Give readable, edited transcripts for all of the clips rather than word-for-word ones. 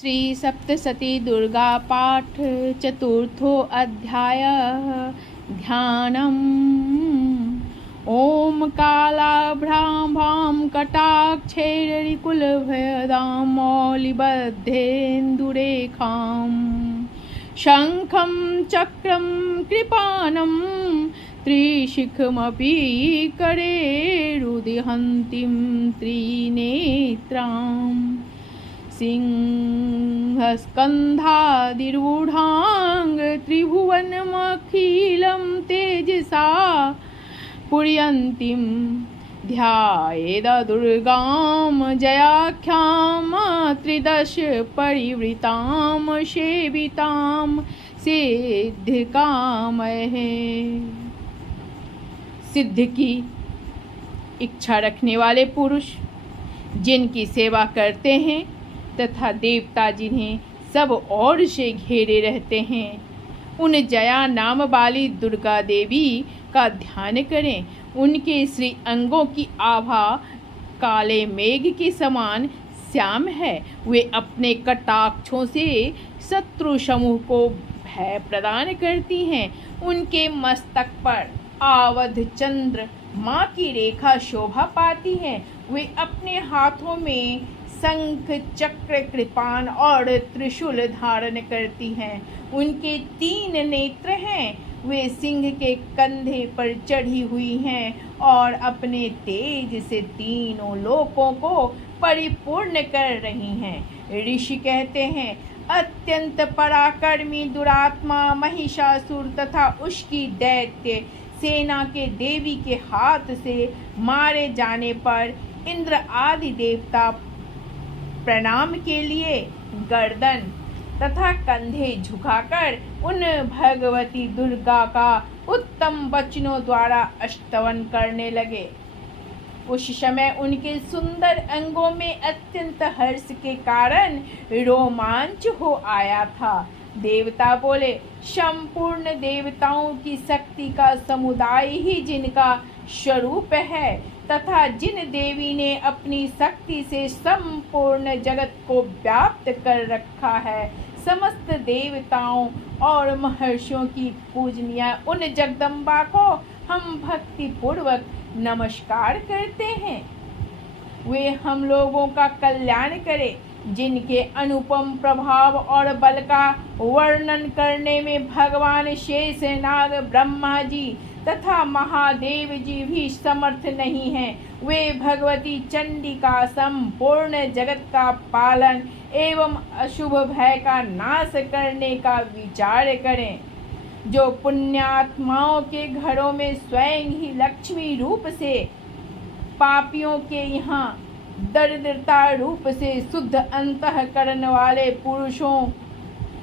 श्री सप्तशती दुर्गा पाठ चतुर्थो अध्याय ध्यानम्। ओम कालाभ्रां कटाक्षैररिकुलभयदां मौलिबद्धेन्दुरेखां शङ्खं चक्रं कृपानं त्रिशिखमपि करे रुदिहन्तीं त्रिनेत्राम् सिंहस्कन्धादिरूढां त्रिभुवनमखिलं तेजसा पुर्यन्तीं ध्यायेद दुर्गां जयाख्यां त्रिदश परिवृतां सेवितां सिद्धिकामहे। सिद्ध की इच्छा रखने वाले पुरुष जिनकी सेवा करते हैं तथा देवता जिन्हें सब ओर से घेरे रहते हैं, उन जया नाम वाली दुर्गा देवी का ध्यान करें। उनके श्री अंगों की आभा काले मेघ के समान श्याम है। वे अपने कटाक्षों से शत्रु समूह को भय प्रदान करती हैं। उनके मस्तक पर आवध चंद्र माँ की रेखा शोभा पाती है। वे अपने हाथों में शंख चक्र कृपान और त्रिशूल धारण करती हैं। उनके 3 नेत्र हैं। वे सिंह के कंधे पर चढ़ी हुई हैं और अपने तेज से तीनों लोकों को परिपूर्ण कर रही हैं। ऋषि कहते हैं, अत्यंत पराक्रमी दुरात्मा महिषासुर तथा उसकी दैत्य सेना के देवी के हाथ से मारे जाने पर इंद्र आदि देवता प्रणाम के लिए गर्दन तथा कंधे झुकाकर उन भगवती दुर्गा का उत्तम वचनों द्वारा स्तवन करने लगे। उस समय उनके सुंदर अंगों में अत्यंत हर्ष के कारण रोमांच हो आया था। देवता बोले, संपूर्ण देवताओं की शक्ति का समुदाय ही जिनका स्वरूप है तथा जिन देवी ने अपनी शक्ति से संपूर्ण जगत को व्याप्त कर रखा है, समस्त देवताओं और महर्षियों की पूजनीय उन जगदम्बा को हम भक्ति पूर्वक नमस्कार करते हैं। वे हम लोगों का कल्याण करें। जिनके अनुपम प्रभाव और बल का वर्णन करने में भगवान शेषनाग ब्रह्मा जी तथा महादेव जी भी समर्थ नहीं हैं, वे भगवती चंडी का संपूर्ण जगत का पालन एवं अशुभ भय का नाश करने का विचार करें। जो पुण्यात्माओं के घरों में स्वयं ही लक्ष्मी रूप से, पापियों के यहाँ दरिद्रता रूप से शुद्ध अंतःकरण वाले पुरुषों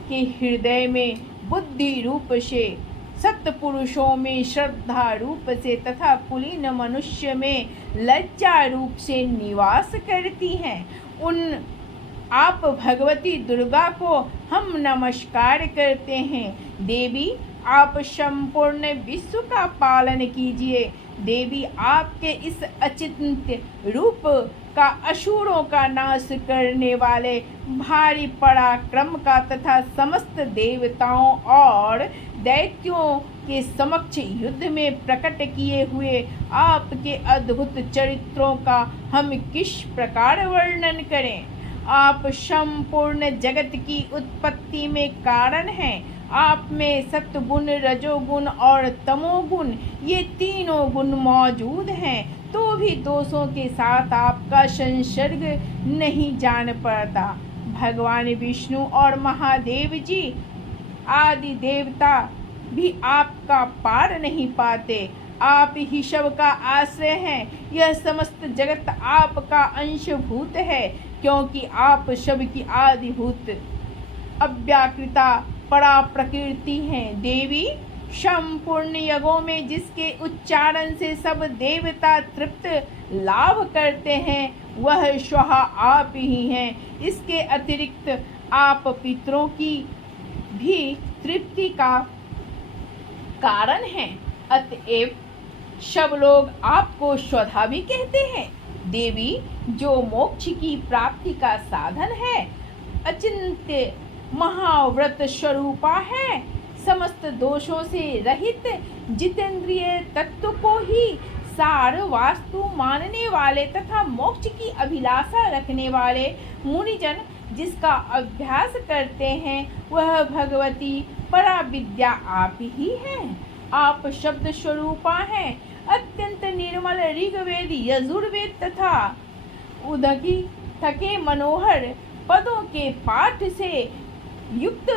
के हृदय में बुद्धि रूप से, सत्पुरुषों में श्रद्धा रूप से तथा कुलीन मनुष्य में लज्जा रूप से निवास करती हैं, उन आप भगवती दुर्गा को हम नमस्कार करते हैं। देवी, आप संपूर्ण विश्व का पालन कीजिए। देवी, आपके इस अचिंत्य रूप का असुरों का नाश करने वाले भारी पराक्रम का तथा समस्त देवताओं और दैत्यों के समक्ष युद्ध में प्रकट किए हुए आपके अद्भुत चरित्रों का हम किस प्रकार वर्णन करें। आप संपूर्ण जगत की उत्पत्ति में कारण हैं। आप में सत्वगुण, रजोगुण और तमोगुण ये तीनों गुण मौजूद हैं, तो भी दोषों के साथ आपका संसर्ग नहीं जान पड़ता। भगवान विष्णु और महादेव जी आदि देवता भी आपका पार नहीं पाते। आप ही सब का आश्रय हैं। यह समस्त जगत आपका अंशभूत है, क्योंकि आप सब की आदिभूत अव्याकृता परा प्रकृति हैं। देवी, संपूर्ण यज्ञों में जिसके उच्चारण से सब देवता तृप्त लाभ करते हैं, वह स्वः आप ही हैं। इसके अतिरिक्त आप पितरों की भी तृप्ति का कारण हैं। अतएव सब लोग आपको स्वधा भी कहते हैं। देवी, जो मोक्ष की प्राप्ति का साधन है, नित्य महाव्रत स्वरूपा है। समस्त दोषों से रहित जितेंद्रिय तत्व को ही सार वास्तु मानने वाले तथा मोक्ष की अभिलाषा रखने वाले मुनिजन जिसका अभ्यास करते हैं वह भगवती परा विद्या आप ही हैं। आप शब्द स्वरूपा हैं। अत्यंत निर्मल ऋग्वेद यजुर्वेद तथा उदकी थके मनोहर पदों के पाठ से युक्त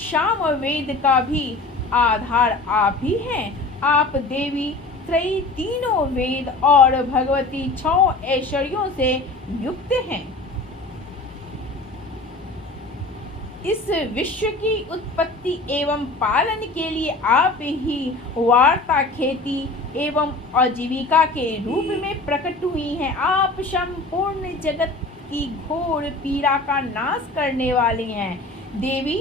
शाम वेद का भी आधार आप ही हैं। आप देवी त्रयी तीनों वेद और भगवती 6 ऐश्वर्यों से युक्त हैं। इस विश्व की उत्पत्ति एवं पालन के लिए आप ही वार्ता खेती एवं आजीविका के रूप में प्रकट हुई हैं। आप संपूर्ण जगत की घोर पीड़ा का नाश करने वाली हैं। देवी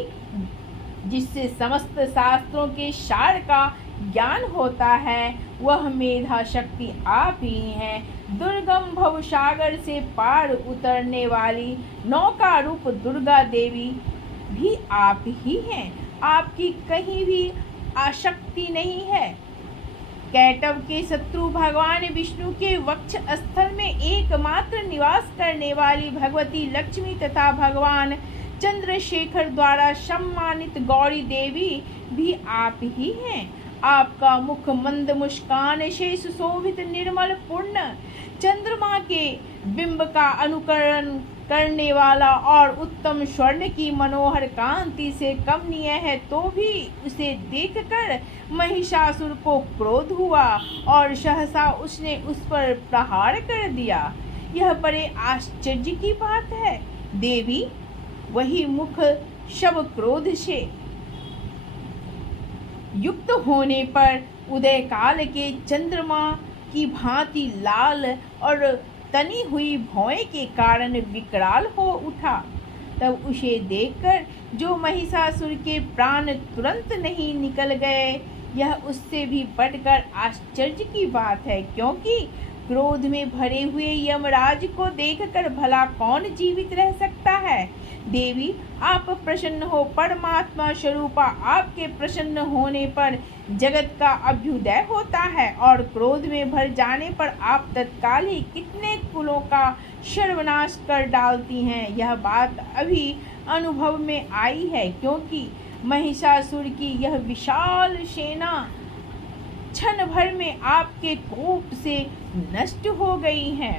जिससे समस्त शास्त्रों के सार का ज्ञान होता है वह मेधा शक्ति आप ही हैं। दुर्गम भवसागर से पार उतरने वाली नौका रूप दुर्गा देवी भी आप ही हैं। आपकी कहीं भी आसक्ति नहीं है। कैटव के शत्रु भगवान विष्णु के वक्ष स्थल में एकमात्र निवास करने वाली भगवती लक्ष्मी तथा भगवान चंद्रशेखर द्वारा सम्मानित गौरी देवी भी आप ही हैं। आपका मुख मंद मुस्कान से सुशोभित निर्मल पूर्ण चंद्रमा के बिंब का अनुकरण करने वाला और उत्तम स्वर्ण की मनोहर कांति से कमनीय है, तो भी उसे देखकर महिषासुर को क्रोध हुआ और सहसा उसने उस पर प्रहार कर दिया। यह बड़े आश्चर्य की बात है। देवी वही मुख शव क्रोध से युक्त होने पर उदय काल के चंद्रमा की भांति लाल और तनी हुई भौएं के कारण विकराल हो उठा। तब उसे देखकर जो महिषासुर के प्राण तुरंत नहीं निकल गए, यह उससे भी बढ़कर आश्चर्य की बात है, क्योंकि क्रोध में भरे हुए यमराज को देखकर भला कौन जीवित रह सकता है। देवी आप प्रसन्न हो। परमात्मा स्वरूपा आपके प्रसन्न होने पर जगत का अभ्युदय होता है और क्रोध में भर जाने पर आप तत्काल ही कितने कुलों का सर्वनाश कर डालती हैं। यह बात अभी अनुभव में आई है, क्योंकि महिषासुर की यह विशाल सेना क्षण भर में आपके कोप से नष्ट हो गई है।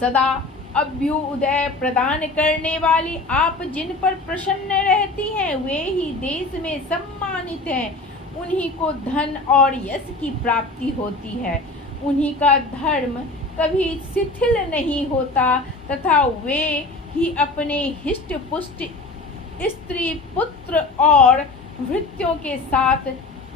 सदा अभ्युदय प्रदान करने वाली आप जिन पर प्रसन्न रहती हैं वे ही देश में सम्मानित हैं। उन्हीं को धन और यश की प्राप्ति होती है। उन्हीं का धर्म कभी शिथिल नहीं होता तथा वे ही अपने हिष्ट पुष्ट स्त्री पुत्र और भृत्यों के साथ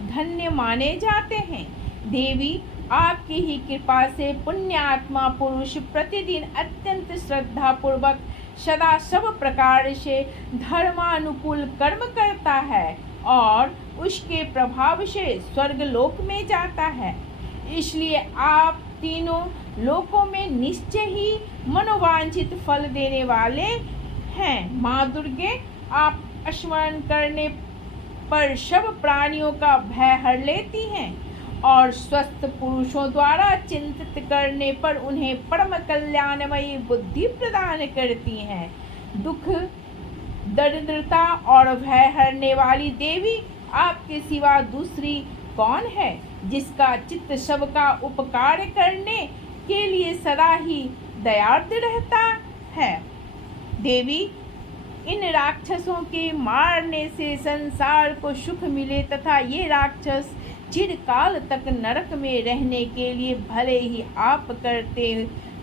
धन्य माने जाते हैं। देवी आपकी ही कृपा से पुण्यात्मा पुरुष प्रतिदिन अत्यंत श्रद्धा पूर्वक सदा सब प्रकार से धर्मानुकूल कर्म करता है और उसके प्रभाव से स्वर्ग लोक में जाता है। इसलिए आप तीनों लोकों में निश्चय ही मनोवांछित फल देने वाले हैं। माँ दुर्गे आप स्मरण करने पर सब प्राणियों का भय हर लेती हैं और स्वस्थ पुरुषों द्वारा चिंतित करने पर उन्हें परम कल्याणमयी बुद्धि प्रदान करती हैं। दुख दरिद्रता और भय हरने वाली देवी आपके सिवा दूसरी कौन है, जिसका चित्त सबका उपकार करने के लिए सदा ही दयार्द रहता है। देवी इन राक्षसों के मारने से संसार को सुख मिले तथा ये राक्षस चिरकाल तक नरक में रहने के लिए भले ही आप करते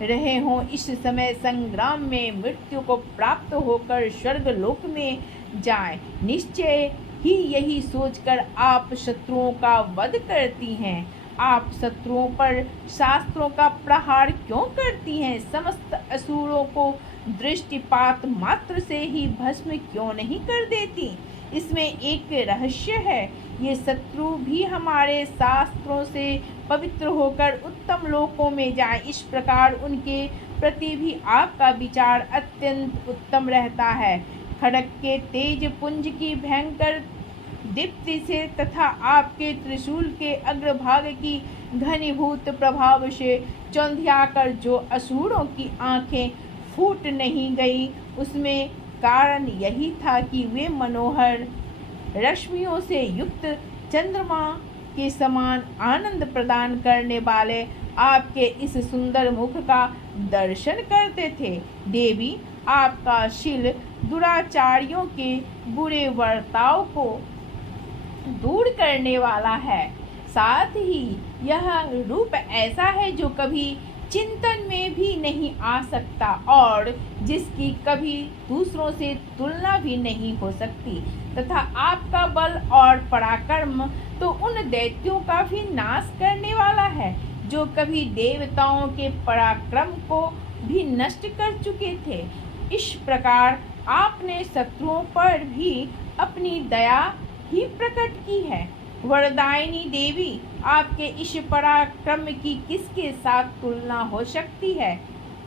रहे हों, इस समय संग्राम में मृत्यु को प्राप्त होकर स्वर्ग लोक में जाएं। निश्चय ही यही सोचकर आप शत्रुओं का वध करती हैं। आप शत्रुओं पर शास्त्रों का प्रहार क्यों करती हैं? समस्त असुरों को दृष्टिपात मात्र से ही भस्म क्यों नहीं कर देती? इसमें एक रहस्य है। ये शत्रु भी हमारे शास्त्रों से पवित्र होकर उत्तम लोकों में जाएं। इस प्रकार उनके प्रति भी आपका विचार अत्यंत उत्तम रहता है। खड्ग के तेज पुंज की भयंकर दीप्ति से तथा आपके त्रिशूल के अग्रभाग की घनीभूत प्रभाव से चौंधियाकर जो असुरों की आंखें फूट नहीं गई, उसमें कारण यही था कि वे मनोहर रश्मियों से युक्त चंद्रमा के समान आनंद प्रदान करने वाले आपके इस सुंदर मुख का दर्शन करते थे। देवी, आपका शील दुराचारियों के बुरे वर्ताव को दूर करने वाला है। साथ ही यह रूप ऐसा है जो कभी चिंतन में भी नहीं आ सकता और जिसकी कभी दूसरों से तुलना भी नहीं हो सकती, तथा आपका बल और पराक्रम तो उन दैत्यों का भी नाश करने वाला है जो कभी देवताओं के पराक्रम को भी नष्ट कर चुके थे। इस प्रकार आपने शत्रुओं पर भी अपनी दया ही प्रकट की है। वरदायिनी देवी, आपके इस पराक्रम की किसके साथ तुलना हो सकती है,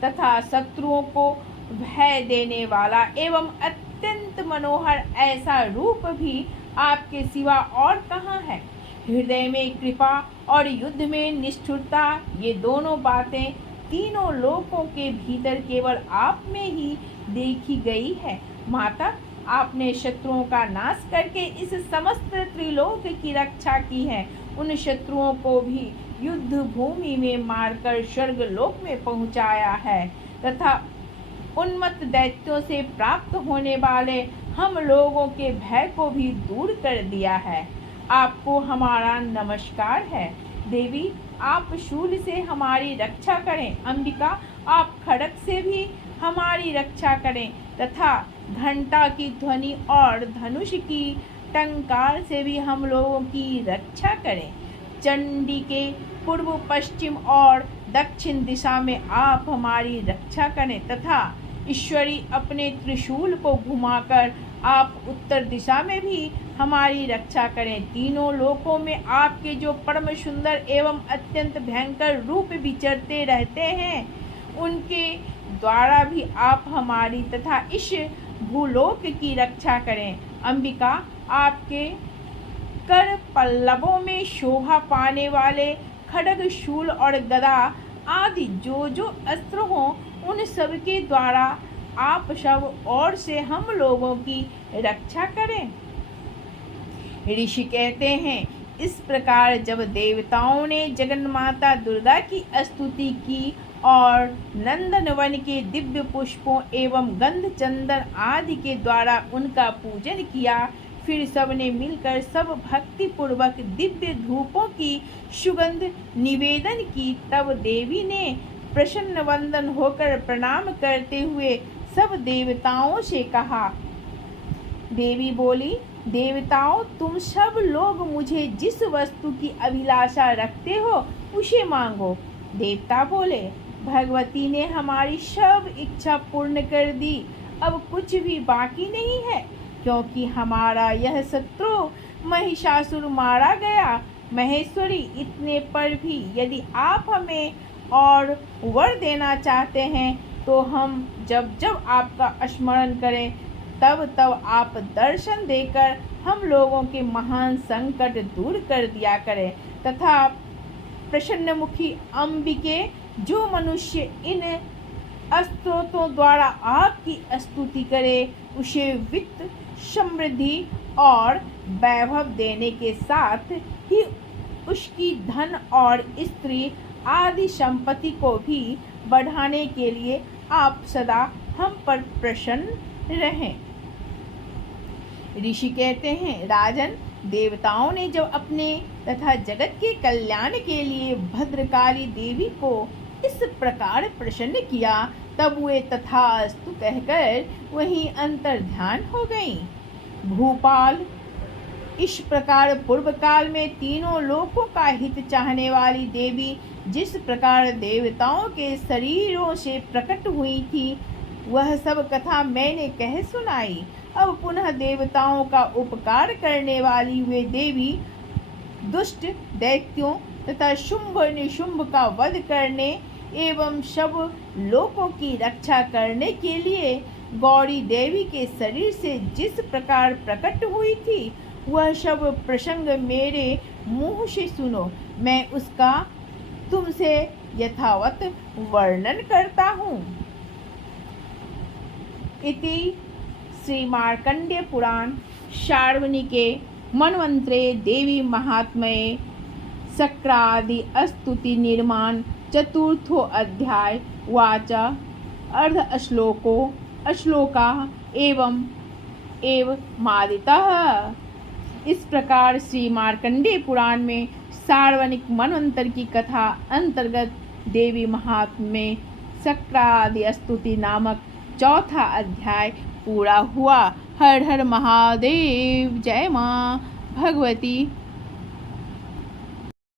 तथा शत्रुओं को भय देने वाला एवं अत्यंत मनोहर ऐसा रूप भी आपके सिवा और कहाँ है। हृदय में कृपा और युद्ध में निष्ठुरता, ये दोनों बातें तीनों लोकों के भीतर केवल आप में ही देखी गई है। माता, आपने शत्रुओं का नाश करके इस समस्त त्रिलोक की रक्षा की है। उन शत्रुओं को भी युद्ध भूमि में मारकर स्वर्ग लोक में पहुंचाया है तथा उन्मत्त दैत्यों से प्राप्त होने वाले हम लोगों के भय को भी दूर कर दिया है। आपको हमारा नमस्कार है। देवी, आप शूल से हमारी रक्षा करें। अंबिका, आप खड्ग से भी हमारी रक्षा करें तथा घंटा की ध्वनि और धनुष की टंकार से भी हम लोगों की रक्षा करें। चंडी के पूर्व, पश्चिम और दक्षिण दिशा में आप हमारी रक्षा करें तथा ईश्वरी अपने त्रिशूल को घुमाकर आप उत्तर दिशा में भी हमारी रक्षा करें। तीनों लोकों में आपके जो परम सुंदर एवं अत्यंत भयंकर रूप विचरते रहते हैं, उनके द्वारा भी आप हमारी तथा इस भूलोक की रक्षा करें। अंबिका, आपके कर पल्लवों में शोभा पाने वाले खड्ग, शूल और गदा आदि जो जो अस्त्र हों, उन सब के द्वारा आप सब और से हम लोगों की रक्षा करें। ऋषि कहते हैं, इस प्रकार जब देवताओं ने जगन्माता दुर्गा की स्तुति की और नंदनवन के दिव्य पुष्पों एवं गंध चंदन आदि के द्वारा उनका पूजन किया, फिर सबने मिलकर सब भक्ति पूर्वक दिव्य धूपों की सुगंध निवेदन की। तब देवी ने प्रसन्न वंदन होकर प्रणाम करते हुए सब देवताओं से कहा। देवी बोली, देवताओं, तुम सब लोग मुझे जिस वस्तु की अभिलाषा रखते हो उसे मांगो। देवता बोले, भगवती ने हमारी सब इच्छा पूर्ण कर दी, अब कुछ भी बाकी नहीं है, क्योंकि हमारा यह शत्रु महिषासुर मारा गया। महेश्वरी, इतने पर भी यदि आप हमें और वर देना चाहते हैं तो हम जब जब आपका स्मरण करें तब तब आप दर्शन देकर हम लोगों के महान संकट दूर कर दिया करें तथा प्रसन्नमुखी अंबिके, जो मनुष्य इन स्तोत्रों द्वारा आपकी स्तुति करे उसे वित्त, समृद्धि और वैभव देने के साथ ही उसकी धन और स्त्री आदि संपत्ति को भी बढ़ाने के लिए आप सदा हम पर प्रसन्न रहें। ऋषि कहते हैं, राजन, देवताओं ने जब अपने तथा जगत के कल्याण के लिए भद्रकाली देवी को इस प्रकार प्रसन्न किया, तब वे तथास्तु कहकर वहीं अंतर ध्यान हो गईं। भूपाल, इस प्रकार पूर्व काल में तीनों लोकों का हित चाहने वाली देवी जिस प्रकार देवताओं के शरीरों से प्रकट हुई थी, वह सब कथा मैंने कह सुनाई। अब पुनः देवताओं का उपकार करने वाली वे देवी दुष्ट दैत्यों तथा शुंभ निशुंभ का वध करने एवं सब लोगों की रक्षा करने के लिए गौरी देवी के शरीर से जिस प्रकार प्रकट हुई थी, वह सब प्रसंग मेरे मुंह से सुनो। मैं उसका तुमसे यथावत वर्णन करता हूँ। इति श्री मार्कंडेय पुराण शार्वणिके मन्वंतरे देवी महात्म्ये शक्रादि स्तुति निर्माण चतुर्थो अध्याय वाच अर्ध श्लोका एव मादितः। इस प्रकार श्री मार्कंडेय पुराण में सार्वणिक मनवंतर की कथा अंतर्गत देवी महात्म्य शक्रादि स्तुति नामक चौथा अध्याय पूरा हुआ। हर हर महादेव। जय मां भगवती।